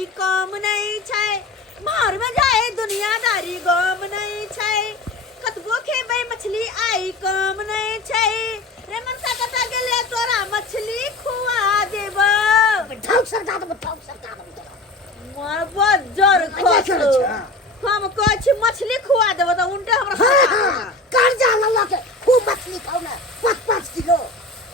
आई काम नहीं छै मार में जाए दुनियादारी गम नहीं छै कतबो खेबै मछली आई काम नहीं छै रे मनसा कता गेले तोरा मछली खुआ देबो ठोक सरकार मार बजर खसो हम कहै छी मछली खुआ देबो त उल्टे हमरा कर्जा लल्ला के खूब मछली खाओ ना 5 किलो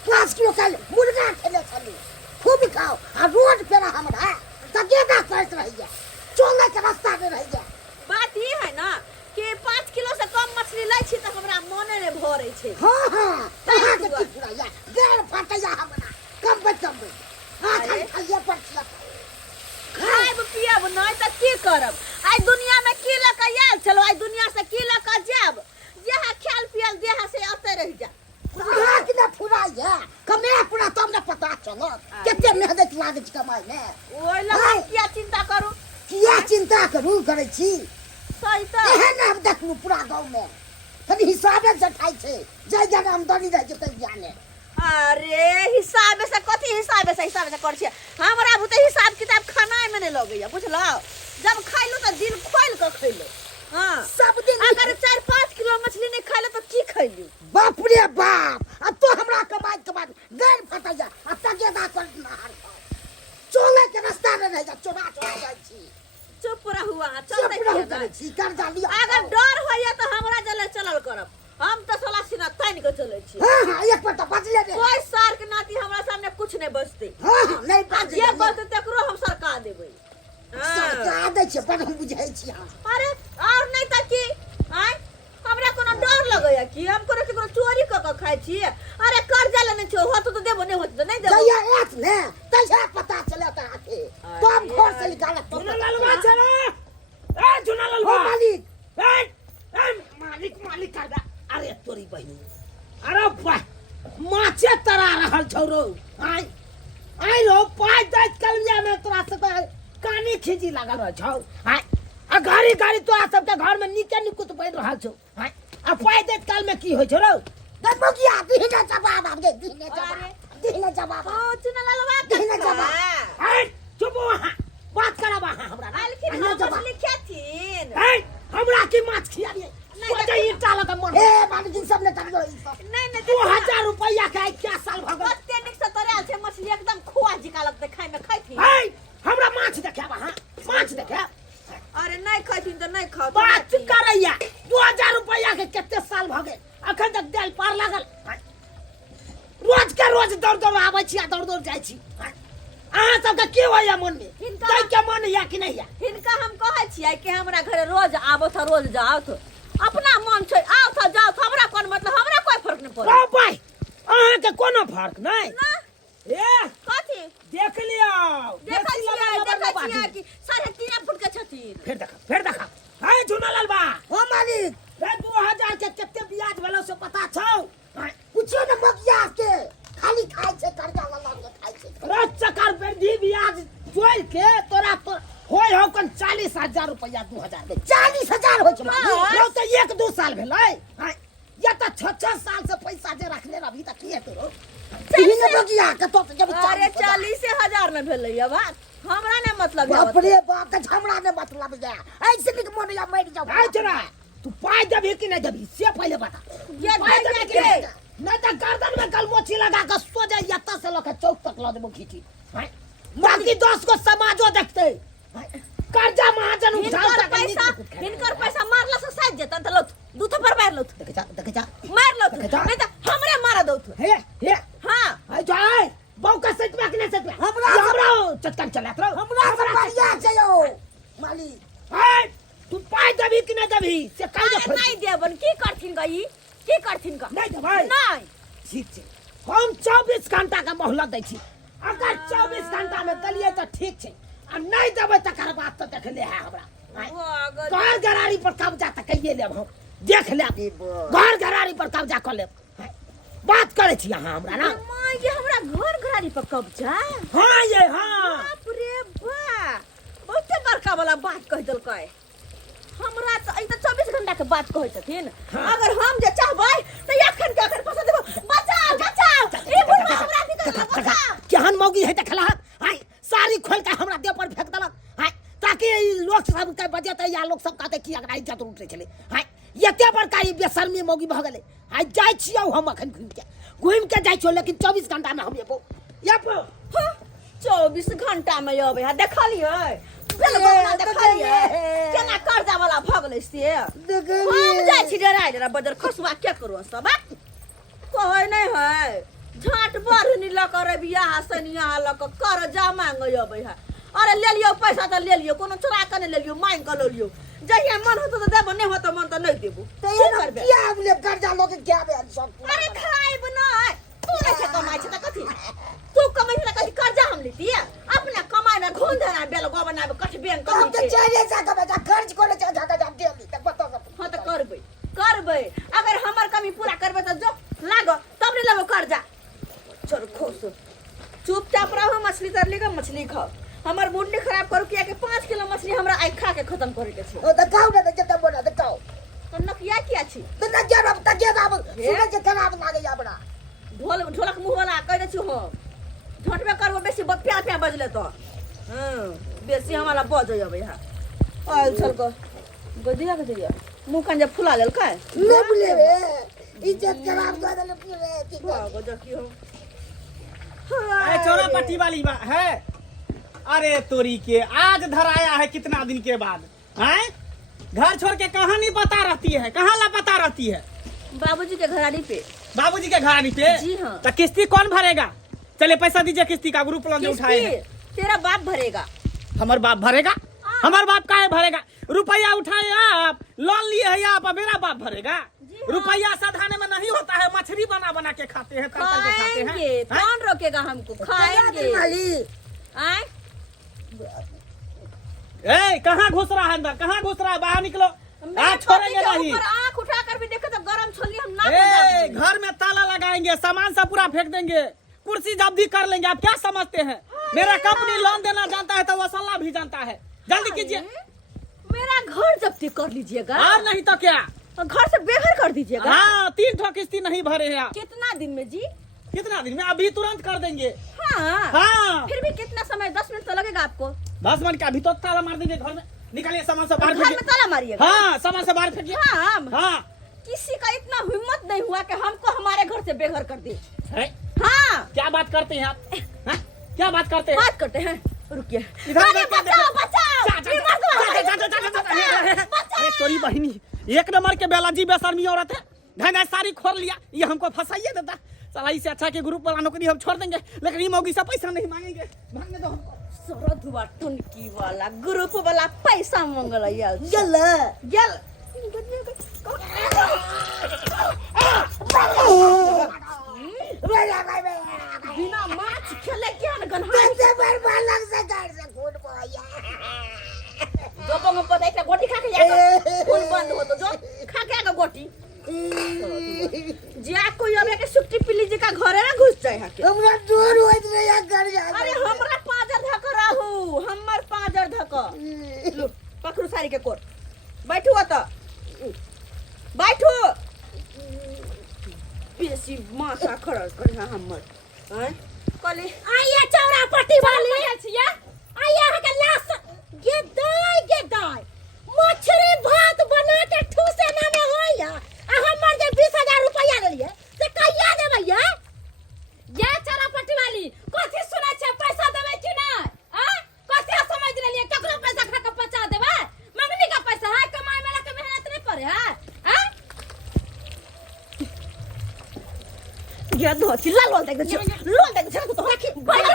5 किलो कल मुर्गा खेले चली खूब खाओ आ रोड पे हमरा तगेदा करत रहिए चले के रास्ता में रहिए बात ये है ना कि 5 किलो से कम मछली लै छी त हमरा मोने ने भरै छै हां कहां के की पूरा या देर फटैया हमरा कम हां खाइए पड़छिया खाइब पियब नहीं त की करब आई दुनिया में की लक आयल चलो आई दुनिया से की लक जाब जेहा ख्याल पियल देहा से अते रह जा कहां के ना फुराइए कमे पूरा तब ना पता चलो केते मेहनत लागे छ कमाई में ओइ लगा किया चिंता करू किया चिंता करू करे छी सही त एहन अब देखलू पूरा गांव में कभी हिसाबे जठाई छे जय जन आमदनी रह जते जाने अरे हिसाब से कथी हिसाब से कर छी हमरा बुते हिसाब किताब खाना में नहीं लगैया बुझलो जब खाइलू त दिल खोल के खइलो हां सब दिन अगर 4-5 किलो मछली नहीं खाइलो तो की खइलू बाप रे बाप अब तो हमरा कमाई के बाद गैर फटैया अब तगेदा कर नहार चले के रास्ता में रह जा चोरा जाई छी चुप रहुआ चलते छी कर्जा लिया अगर डर होइए तो हमरा जले चलल करब हम तो सोला सिना तान के चले छी हां एक पर तो बचले रे कोई सार के नाती हमरा सामने कुछ नहीं बचते हां नहीं बचले जे बचते तकरो हम सरकार देबै सरकार दे छै पर हम बुझै छी हम अरे और नहीं त की आय हमरा कोनो डर लगैया कि हम कोनो चोरी क के खाइ छी अरे कर्जा लेने छी होत तो देबो नहीं होत तो नहीं देबो जया एत ने तैया पता चले त आके तो हम घर से निकाल जुना लालवा चला ए जुना लालवा मालिक ए मालिक कर दा अरे तोरी बहिनी अरे वाह माछे तरा रहल छौरो आई लो पाय दैत कलमिया में तोरा सब कानी खींची लागल रह छौ आ गाड़ी तो आ सब के घर में नीचे निकुत बैठ रहल छौ आ पाय दैत काल में की होय छौ रो गबगिया दीने जवाब आगे दीने जवाब ओ चुना लालवा दीने जवाब ए चुप वहां बात करा वहां हमरा आलखिन हम मछली खाथिन ए हमरा की माछ खियाबे सोचे ईटा लगा मन ए मालिक सब ने कर दो नहीं 2000 रुपया के क्या साल भगत कते निक से तोरे छे मछली एकदम खोआ जिका लगते खाइ में खाइथिन ए हमरा माछ देखाबा हां माछ देखा अरे नहीं खाइथिन तो नहीं खाओ बात करैया 2000 रुपया के केते साल भगे अखन तक देल पार लागल रोज के रोज दौड़ आबै छी आ दौड़ जाय छी अहाँ सब के की होया मन में तै के मन या कि नहीं या हिनका हम कहै छियै कि हमरा घरे रोज आबो त रोज जाओ त अपना मन छै आओ त जाओ त हमरा कोन मतलब हमरा कोई फर्क नहीं पड़े ओ भाई अहाँ के कोनो फर्क नहीं ना ए कथी देख लियो देखै छियै कि 3.5 फुट के छथिन फिर देखा है जुना लालबा ओ मालिक रे 2000 के केते ब्याज भेलो से पता छौ कुछो न मगिया के खाली खाइ छै कर्जा लल्ला के खाइ छै रोज चक्कर वृद्धि ब्याज जोड़ के तोरा तो होय हो कन 40000 रुपया 2000 के 40000 हो छै रो तो 1-2 साल भेलै या तो 6 साल से पैसा जे रखले रही त की हेतौ रो दीने मगिया के तो जब अरे 40,000 में भेलै बात हमरा ने मतलब बाप रे बाप के हमरा ने मतलब जा ऐसे निक मन या मर जाओ भाई चला तू पाई देबी कि नहीं देबी से पहले बता ये पाई दे देबी के कि नहीं तो गर्दन में कलमोची लगा के सोजा यत्ता से लके चौक तक ला देबो खींची बाकी 10 को समाजो देखते कर्जा महाजन उठाता हिनकर पैसा मारला से साइज जेतन त लोथ दू थप्पड़ मार लोथ देख जा मार लोथ नहीं त हमरे मार दोथ हे हां आई जाय बहु का सेट में कि नहीं सेट में हमरा चटकन चलात रहो हमरा से बढ़िया छै यो मालिक हाय तू पाई देबी कि नहीं देबी से कह दे नहीं देबन की करथिन गई की करथिन का नहीं देबै नहीं ठीक छै हम 24 घंटा का मोहलत दै छी अगर 24 घंटा में दलिए तो ठीक छै आ नहीं देबै तकर बाद तो देख ले है हमरा घर घरारी पर कब्जा त कइए लेब हम देख ले घर घरारी पर कब्जा कर लेब बात करे छी अहाँ हमरा ना मां ये हमरा घर घरारी पर कब्जा हां ये हां बाप रे बा बहुते बड़का वाला बात कह देलकै हमरा त ई त 24 घंटा के बात कहै छथिन अगर हम जे चाहबै त एखन के एखन पैसा देबो बचाओ ई बुढ़वा हमरा की कर बचाओ केहन मौगी है देखला हाय सारी खोल के हमरा देह पर फेंक देलक 6 बजे तक या लोग सब कहते कि अगर इज्जत उठे चले हां एते बड़का ई बेशर्मी मौगी भ गेले हां जाय छियौ हम अखन घुम के जाय छियौ लेकिन 24 घंटा में हम एबो 24 घंटा में अबे हा देखलियै बेलगोना देखलियै केना कर्जा वाला भ गेलै से हम जाय छी डराय बदर खसुआ के करू सब कहै नै है झाट बढ़नी ल कर बियाह सनिया ल कर्जा मांगै अबै है अरे ले लियो पैसा त ले लियो कोनो चोरा के नै ले लियो मांग के ले लियो जहिया मन होतो त देबो नै होतो मन त नै देबो तो ये ना किया हमने कर्जा लोग क्या बे सब अरे खाइब नै तू नै छ कमाइ छ त कथि तू कमाइ छ त कथि कर्जा हम लेती अपना कमाइ न घुन देना बेल गो बनाबे कठ बेन कर हम तो चाहिए जा का खर्च करे जा का जा दे दी तक बता हां त करबै अगर हमर कमी पूरा करबै त जो लाग तब नै लेबो कर्जा चल खोस चुपचाप रहो मछली तर लेगा मछली खाओ हमर मूड नहीं खराब करू किया कि 5 किलो मछली हमरा आई खा के खत्म करे के छै ओ दिखाओ ना जता बोला दिखाओ तो नकिया किया छी तो ना क्या अब तक अब सुने के खराब लागे या बड़ा ढोलक मुंह वाला कह दे छी हो झटबे करबो बेसी प्या प्या बजले तो हां बेसी हमरा बजै अबै हा आल चल को गदिया के दिया मुंह कंजे फुला लेल का ले बोले रे इज्जत खराब कर दे पूरे ठीक है गो देखियो अरे चोरा पट्टी वाली है अरे तोरी के आज धराया है कितना दिन के बाद हैं घर छोड़ के कहां नहीं पता रहती है कहां लापता रहती है बाबूजी के घराड़ी पे बाबूजी के घरानी पे जी हाँ। तो किस्ती कौन भरेगा चले पैसा दीजिए किस्ती का ग्रुप लोन जो उठाए हैं तेरा बाप भरेगा हमार बाप भरेगा हमार बाप काहे भरेगा रुपया उठाए आप लोन लिए है आप मेरा बाप भरेगा रुपया साधाने में नहीं होता है मछली बना बना के खाते हैं तल के खाते हैं खाएंगे कौन रोकेगा हमको खाएंगे वाली आए ए कहाँ घुस रहा है अंदर कहाँ घुस रहा है बाहर निकलो आज छोड़ेंगे नहीं आँख उठा कर भी देखे तो गरम छोली हम ना ए घर में ताला लगाएंगे सामान सब पूरा फेंक देंगे कुर्सी जब्ती कर लेंगे आप क्या समझते हैं मेरा कंपनी लोन देना जानता है तो वसूलना भी जानता है जल्दी कीजिए मेरा घर जब्ती कर लीजिएगा और नहीं तो क्या घर से बेघर कर दीजिएगा हाँ 3 ठो किस्ती नहीं भरे हैं आप कितना दिन में जी कितना दिन में अभी तुरंत कर देंगे हाँ हाँ फिर भी कितना समय 10 मिनट तो लगेगा आपको 10 मिनट का अभी तो ताला मार देंगे घर में निकालिए सामान से बाहर घर में फेंकिए ताला मारिएगा हाँ सामान से बाहर फेंकिए हाँ हाँ किसी का इतना हिम्मत नहीं हुआ कि हमको हमारे घर से बेघर कर दे है? हाँ क्या बात करते हैं आप हाँ? क्या बात करते हैं बात करते हैं रुकिए इधर अरे देखिए, बचाओ देखिए। बचाओ अरे तोरी बहिनी 1 नंबर के बेलाजी बेशर्मी औरत है धन सारी खोल लिया ये हमको फंसाइए देता साला इससे अच्छा के ग्रुप वाला नौकरी हम छोड़ देंगे लेकिन ये मौगी से पैसा नहीं मांगेंगे भागने दो हमको सरधुआ टुनकी वाला ग्रुप वाला पैसा मांगल यार गल गेल बिना माछ खेले क्या न गन्हा कैसे बर्बाद लग से घर से खून बोया जो पंग पर एक गोटी खा के जाएगा खून बंद हो तो जो खा के आएगा गोटी जा कोई अब एक सुट्टी पिल्ली जी का घर है ना घुस जाए हाके हमरा दूर होत रे या घर जा अरे हमरा पाजर धक रहू हमर पाजर धक लो पकड़ू साड़ी के कोट बैठू त बैठू बेसी माथा खरल कर हमर हैं कले आया चौरा पट्टी वाली छिया आया के लाश गे दाई मछली भात बना के ठूसे ना में होइया आ हमर जे 20000 रुपया लेलिए से कहिया देबै ये चौरा पट्टी वाली कथि सुनै छै पैसा देबै कि नै आ कथि समझ लेलिए ककरो पैसा खा के पचा देबै मंगनी का पैसा है कमाई में लगे मेहनत नहीं पड़े है हां ये दो चिल्ला लोल देख तो राखी बलर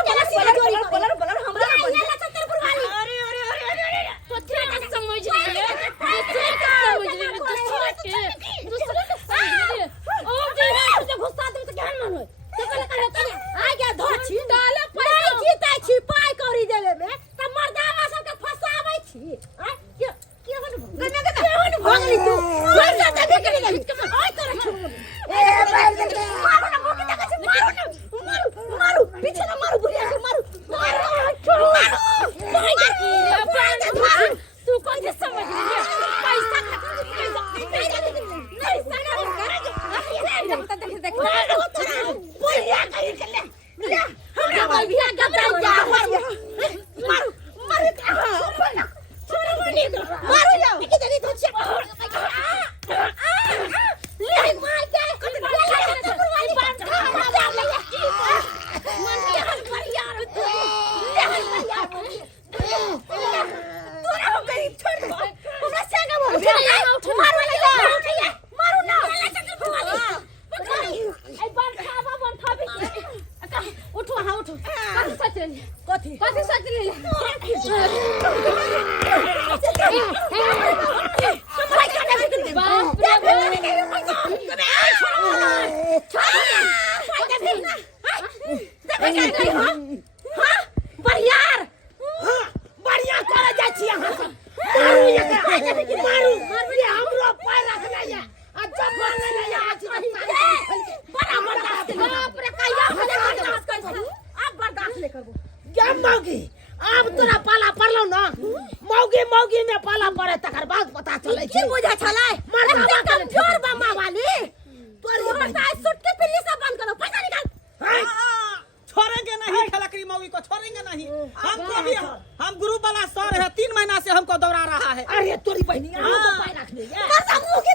हमरा ये ला छतरपुर वाली अरे अरे अरे अरे तो क्या समझ रही है दूसरे का समझ रही है दूसरे का समझ रही है ओ जी है तुझे गुस्सा तुम से केहन मन होय तो कल करे आ गया धोछी डाले पैसा जीतै छी पाई करी देवे में त मर्दावा सब के फसाबै छी आ के केहन भगली तू पैसा दे के नहीं आय करे छी ए मारो ना मोके तक छी मारो पीछे ना मारो बुढ़िया के मारो तू कौन से समझ रही है पैसा नहीं सगा कर देख बुढ़िया कहीं के ले हमरा बुढ़िया गदा जा मारो छोड़ मनी ले ले कथी कथी सोच ले ले बाप रे बरियार हाँ, बढ़िया करे जाइ छी अहाँ सब मारू ये मारू ये हमरो पैर रखना ये आ जब मारने ले आज बराबर बाप रे कहिया बर्दाश्त कर अब बर्दाश्त नहीं करबो क्या मौगी अब तोरा पाला पड़लो ना मौगी मौगी में पाला पड़े तकर बाद पता चले की बुझा छलै एकदम कमजोर बम्मा वाली तोरी बर्दाश्त सूट के पिल्ली से बंद करो पैसा निकाल छोड़ेंगे नहीं खलकरी मौगी को छोड़ेंगे नहीं हमको भी हम ग्रुप वाला सर है 3 महीना से हमको दौड़ा रहा है अरे तोरी बहनी हम तो पैर रखने ये बस मुंह की